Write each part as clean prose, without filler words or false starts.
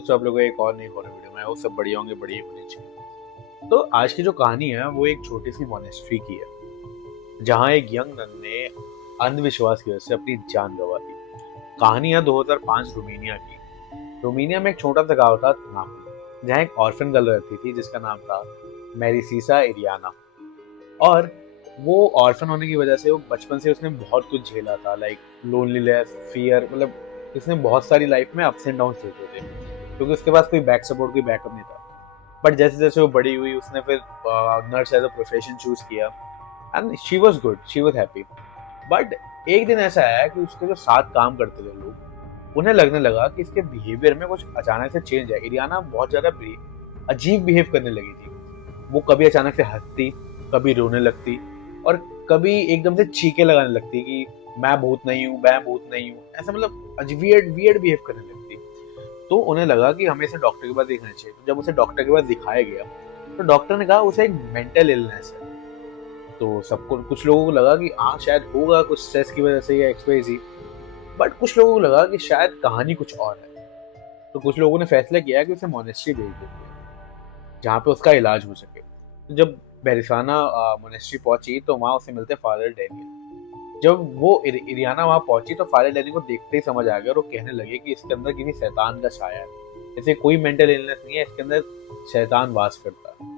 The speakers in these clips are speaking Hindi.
दोस्तों, आप लोगों को एक और नई हॉरर वीडियो में। वो सब बढ़िया होंगे, बढ़िया होनी चाहिए। तो आज की जो कहानी है वो एक छोटी सी मोनेस्ट्री की है, जहाँ एक यंग नन ने अंधविश्वास की वजह से अपनी जान गंवा दी। कहानी है 2005 रोमानिया की। रोमानिया में एक छोटा सा गांव था नापली, जहाँ एक ऑर्फन गर्ल रहती थी जिसका नाम था मेरिसीसा इरियाना। और वो ऑर्फन होने की वजह से वो बचपन से उसने बहुत कुछ झेला था, लाइक लोनलीनेस, फियर, मतलब उसने बहुत सारी लाइफ में अप्स एंड डाउन झेले थे, क्योंकि उसके पास कोई बैक सपोर्ट, कोई बैकअप नहीं था। बट जैसे जैसे वो बड़ी हुई उसने फिर nurse as a profession choose किया, and she was good, she was happy. But एक दिन ऐसा आया कि उसके जो साथ काम करते थे लोग, उन्हें लगने लगा कि इसके बिहेवियर में कुछ अचानक से चेंज है। इरियाना बहुत ज्यादा अजीब बिहेव करने लगी थी। वो कभी अचानक से हंसती, कभी रोने लगती, और कभी एकदम से चीखे लगाने लगती कि मैं भूत नहीं हूँ, मैं भूत नहीं हूँ, ऐसा मतलब वियर्ड वियर्ड बिहेव करने लगती। तो उन्हें लगा कि हमें इसे डॉक्टर के पास देखना चाहिए। तो जब उसे डॉक्टर के पास दिखाया गया, तो डॉक्टर ने कहा उसे एक मेंटल इलनेस है। तो सबको, कुछ लोगों को लगा कि हाँ शायद होगा कुछ स्ट्रेस की वजह से या एक्सवाइजी। बट कुछ लोगों को लगा कि शायद कहानी कुछ और है। तो कुछ लोगों ने फैसला किया कि उसे मोनेस्ट्री भेज देते हैं, जहाँ पे उसका इलाज हो सके। तो जब बेरिसाना मोनेस्ट्री पहुंची तो वहां उसे मिलते फादर डैनियल। जब वो इरियाना वहां पहुंची तो फादर डैनियल को देखते ही समझ आ गया, और वो कहने लगे कि इसके अंदर किसी शैतान का छाया है। इसे कोई मेंटल इलनेस नहीं है, इसके अंदर शैतान वास करता है।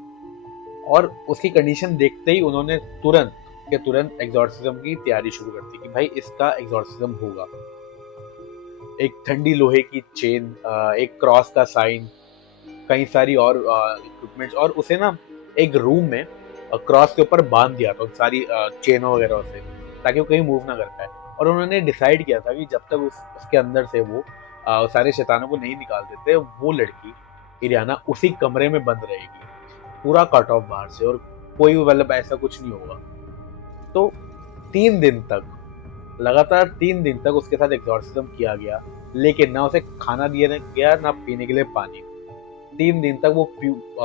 और उसकी कंडीशन देखते ही उन्होंने तुरंत के तुरंत एग्जॉर्सिज्म की तैयारी शुरू कर दी कि भाई इसका एग्जॉर्सिज्म होगा। एक ठंडी लोहे की चेन, एक क्रॉस का साइन, कई सारी और इक्विपमेंट्स, और उसे ना एक रूम में क्रॉस के ऊपर बांध दिया था उन सारी चेनों वगैरह से, ताकि वो कहीं मूव ना कर पाए। और उन्होंने डिसाइड किया था कि जब तक उसके अंदर से वो सारे शैतानों को नहीं निकाल देते, वो लड़की इरियाना उसी कमरे में बंद रहेगी, पूरा कट ऑफ बाहर से, और कोई भी मतलब ऐसा कुछ नहीं होगा। तो 3 दिन तक, लगातार 3 दिन तक उसके साथ एग्जॉर्सिज्म किया गया, लेकिन ना उसे खाना दिया गया, ना पीने के लिए पानी। 3 दिन तक वो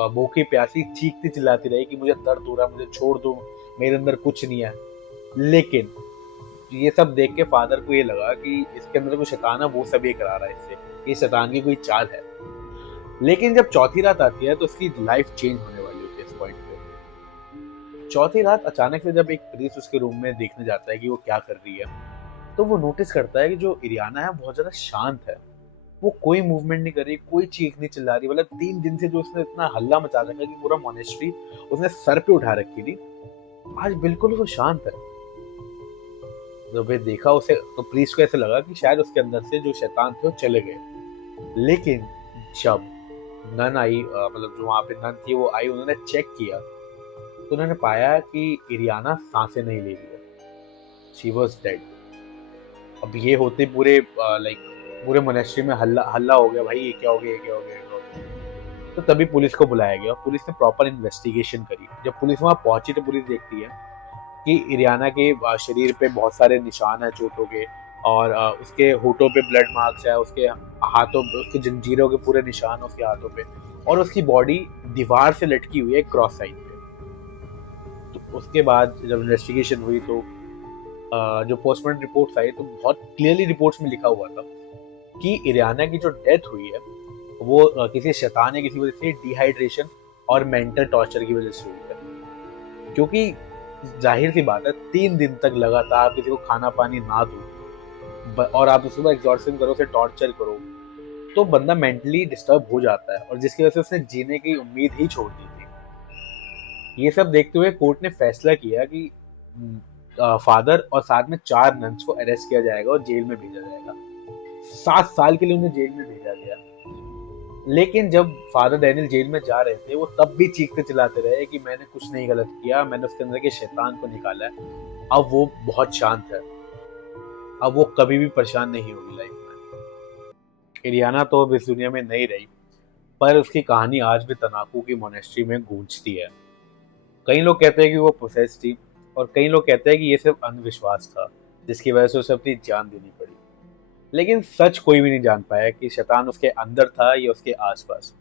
भूखी प्यासी चीखती चिल्लाती रही कि मुझे दर्द हो रहा है, मुझे छोड़ दो, मेरे अंदर कुछ नहीं है। लेकिन ये सब देख के फादर को ये लगा कि इसके अंदर कोई शैतान है, वो सब ये करा रहा है इससे, ये शैतान की कोई चाल है। लेकिन जब चौथी रात आती है तो उसकी लाइफ चेंज होने वाली होती है इस पॉइंट पे। चौथी रात अचानक से जब एक प्रीस्ट उसके रूम में देखने जाता है कि वो क्या कर रही है, तो वो नोटिस करता है कि जो इरियाना है बहुत ज्यादा शांत है। वो कोई मूवमेंट नहीं कर रही, कोई चीख नहीं चिल्ला रही। मतलब 3 दिन से जो उसने इतना हल्ला मचा रखा कि पूरा मोनेस्ट्री उसने सर पे उठा रखी थी, आज बिल्कुल वो शांत है। जब ये देखा उसे, तो प्रीस्ट को ऐसे लगा कि शायद उसके अंदर से जो शैतान थे वो चले गए। लेकिन जब नन आई, मतलब जो वहां पे नन थी वो आई, उन्होंने चेक किया, तो उन्होंने पाया कि इरियाना सांसें नहीं ले रही है, शी वॉज डेड। अब ये होते पूरे लाइक पूरे मोनेस्ट्री में हल्ला हल्ला हो गया, भाई ये क्या हो गया, ये क्या हो गया, ये क्या हो गया। तो तभी पुलिस को बुलाया गया, और पुलिस ने प्रॉपर इन्वेस्टिगेशन करी। जब पुलिस वहां पहुंची तो पुलिस देखती है कि इरियाना के शरीर पे बहुत सारे निशान है चोटों के, और उसके होठों पे ब्लड मार्क्स है, उसके हाथों पे उसके जंजीरों के पूरे निशान है उसके हाथों पे, और उसकी बॉडी दीवार से लटकी हुई है क्रॉस साइन पे। तो उसके बाद जब इन्वेस्टिगेशन हुई तो जो पोस्टमार्टम रिपोर्ट्स आई, तो बहुत क्लियरली रिपोर्ट्स में लिखा हुआ था कि इरियाना की जो डेथ हुई है वो किसी शैतान या किसी वजह से डिहाइड्रेशन और मेंटल टॉर्चर की वजह से हुई है। क्योंकि जाहिर सी बात है, 3 दिन तक लगातार आप किसी को खाना पानी ना दो, और आप उसके बाद एग्जॉर्सिज्म करो, उसे टॉर्चर करो, तो बंदा मेंटली डिस्टर्ब हो जाता है, और जिसकी वजह से उसने जीने की उम्मीद ही छोड़ दी थी। ये सब देखते हुए कोर्ट ने फैसला किया कि फादर और साथ में 4 नन्स को अरेस्ट किया जाएगा और जेल में भेजा जाएगा। 7 साल के लिए उन्हें जेल में भेजा गया। लेकिन जब फादर डैनियल जेल में जा रहे थे, वो तब भी चीखते चिल्लाते रहे कि मैंने कुछ नहीं गलत किया, मैंने उसके अंदर के शैतान को निकाला है। अब वो बहुत शांत है, अब वो कभी भी परेशान नहीं होगी लाइफ में। इरियाना तो अब इस दुनिया में नहीं रही, पर उसकी कहानी आज भी तनाकू की मोनेस्ट्री में गूंजती है। कई लोग कहते हैं कि वो प्रोसेस थी, और कई लोग कहते हैं कि ये सिर्फ अंधविश्वास था, जिसकी वजह से उसे अपनी जान देनी पड़ी। लेकिन सच कोई भी नहीं जान पाया कि शैतान उसके अंदर था या उसके आसपास।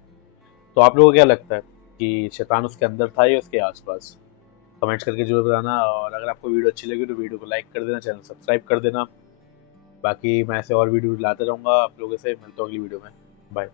तो आप लोगों को क्या लगता है कि शैतान उसके अंदर था या उसके आसपास? कमेंट्स करके जरूर बताना, और अगर आपको वीडियो अच्छी लगी तो वीडियो को लाइक कर देना, चैनल सब्सक्राइब कर देना। बाकी मैं ऐसे और वीडियो लाते रहूंगा आप लोगों से। मिलता हूँ अगली वीडियो में। बाय।